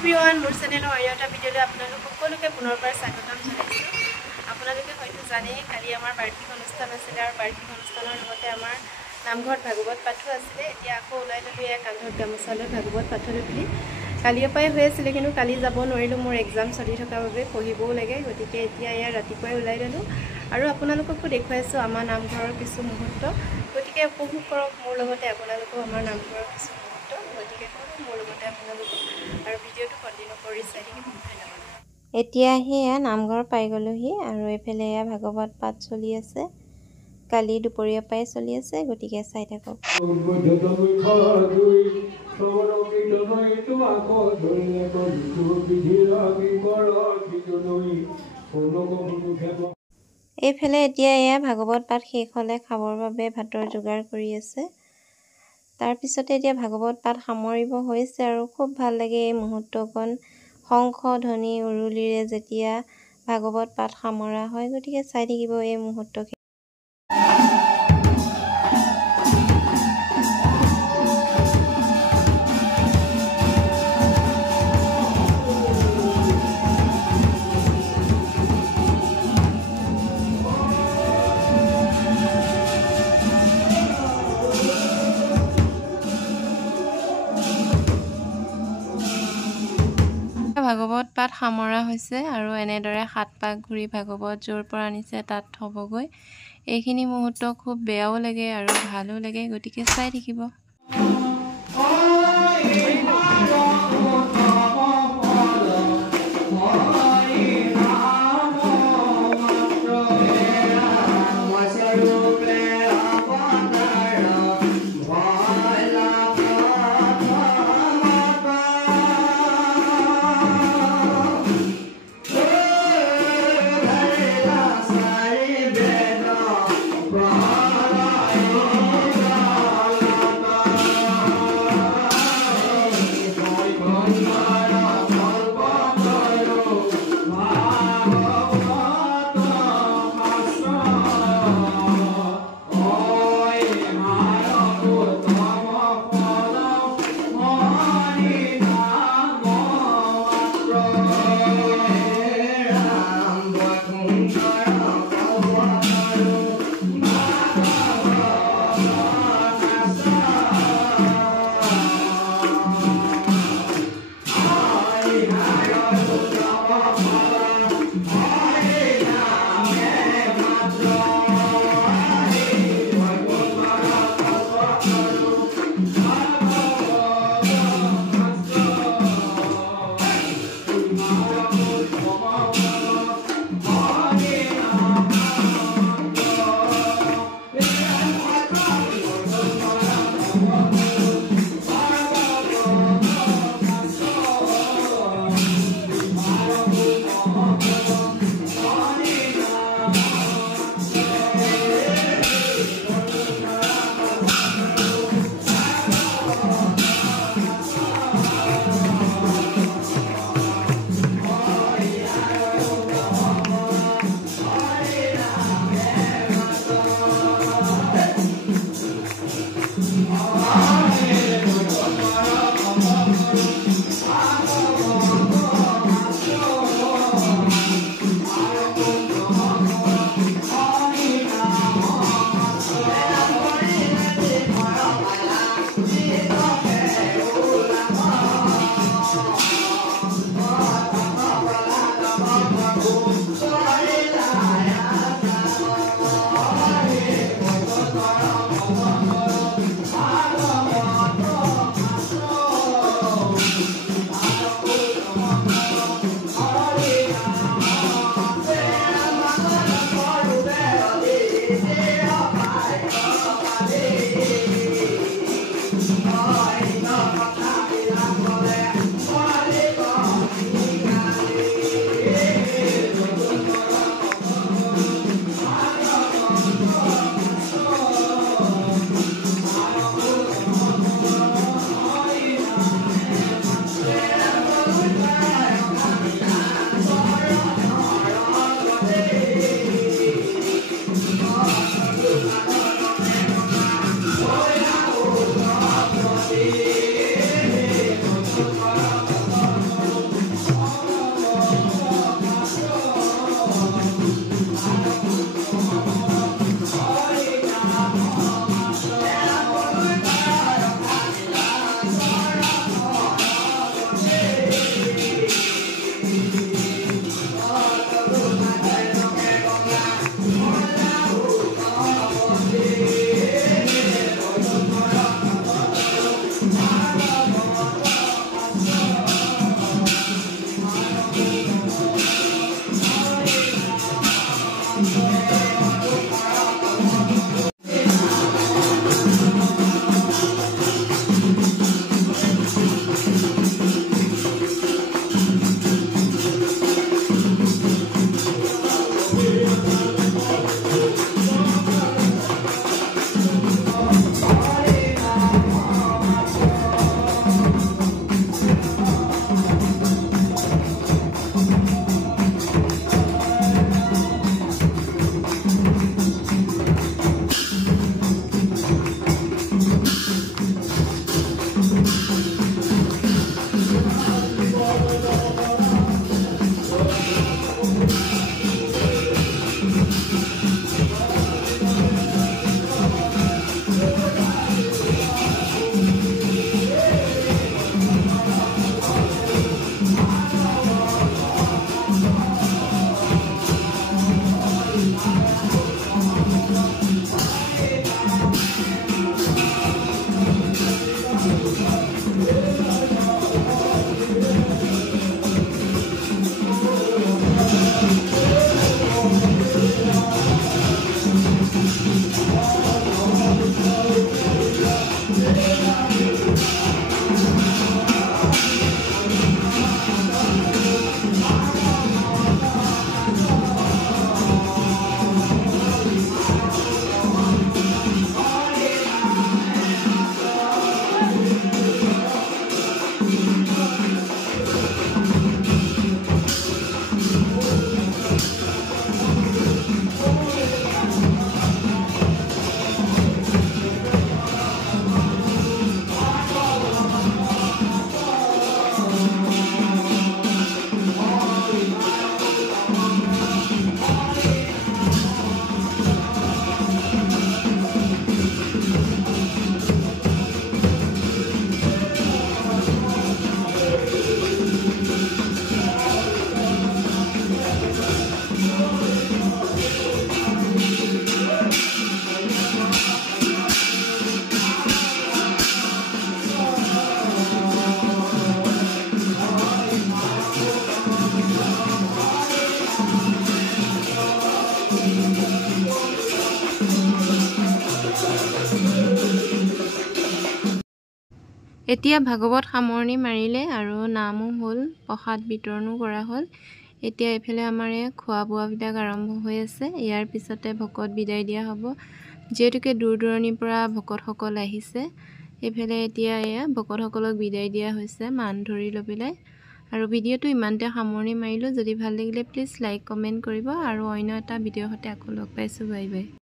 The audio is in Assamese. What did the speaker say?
এভৰিৱান মোৰ চেনেলৰ আৰু এটা ভিডিঅ'লৈ আপোনালোক সকলোকে পুনৰবাৰ স্বাগতম জনাইছোঁ। আপোনালোকে হয়তো জানেই কালি আমাৰ বাৰ্ষিক অনুষ্ঠান আছিলে আৰু বাৰ্ষিক অনুষ্ঠানৰ লগতে আমাৰ নামঘৰত ভাগৱত পাঠো আছিলে। এতিয়া আকৌ ওলাই ল'লোঁ এয়া কান্ধত গামোচা লৈ ভাগৱত পাঠলৈ বুলি। কালিৰ পৰাই হৈ আছিলে কিন্তু কালি যাব নোৱাৰিলোঁ, মোৰ এক্সাম চলি থকাৰ বাবে পঢ়িবও লাগে, গতিকে এতিয়া এয়া ৰাতিপুৱাই ওলাই ল'লোঁ আৰু আপোনালোককো দেখুৱাইছোঁ আমাৰ নামঘৰৰ কিছু মুহূৰ্ত। গতিকে উপভোগ কৰক মোৰ লগতে আপোনালোকেও আমাৰ নামঘৰৰ কিছু মুহূৰ্ত। গতিকে মোৰ লগতে আপোনালোকো আৰু ভিডিঅ'টো কণ্টিনিউ কৰি চাই থাকিব। ধন্যবাদ। এতিয়া সেয়া নামঘৰ পাই গ'লোহি আৰু এইফালে এয়া ভাগৱত পাঠ চলি আছে, কালি দুপৰীয়া পৰাই চলি আছে, গতিকে চাই থাকক। এইফালে এতিয়া এয়া ভাগৱত পাঠ শেষ হ'লে খাবৰ বাবে ভাতৰ যোগাৰ কৰি আছে। তাৰপিছতে এতিয়া ভাগৱত পাঠ সামৰিব হৈছে আৰু খুব ভাল লাগে এই মুহূৰ্তকণ, শংখ ধ্বনি উৰুলিৰে যেতিয়া ভাগৱত পাঠ সামৰা হয়, গতিকে চাই থাকিব এই মুহূৰ্তখিনি। ভাগৱত পাঠ সামৰা হৈছে আৰু এনেদৰে 7 পাক ঘূৰি ভাগৱত য'ৰ পৰা আনিছে তাত থ'বগৈ। এইখিনি মুহূৰ্ত খুব বেয়াও লাগে আৰু ভালো লাগে, গতিকে চাই থাকিব। এতিয়া ভাগৱত সামৰণি মাৰিলে আৰু নামো হ'ল, প্ৰসাদ বিতৰণো কৰা হ'ল। এতিয়া এইফালে আমাৰ খোৱা বোৱাবিলাক আৰম্ভ হৈ আছে। ইয়াৰ পিছতে ভকত বিদায় দিয়া হ'ব, যিহেতুকে দূৰ দূৰণিৰ পৰা ভকতসকল আহিছে। এইফালে এতিয়া ভকতসকলক বিদায় দিয়া হৈছে মান ধৰি লৈ পেলাই। আৰু ভিডিঅ'টো ইমানতে সামৰণি মাৰিলোঁ। যদি ভাল লাগিলে প্লিজ লাইক কমেণ্ট কৰিব আৰু অন্য এটা ভিডিঅ'ৰ সৈতে আকৌ লগ পাইছোঁ। Bye bye.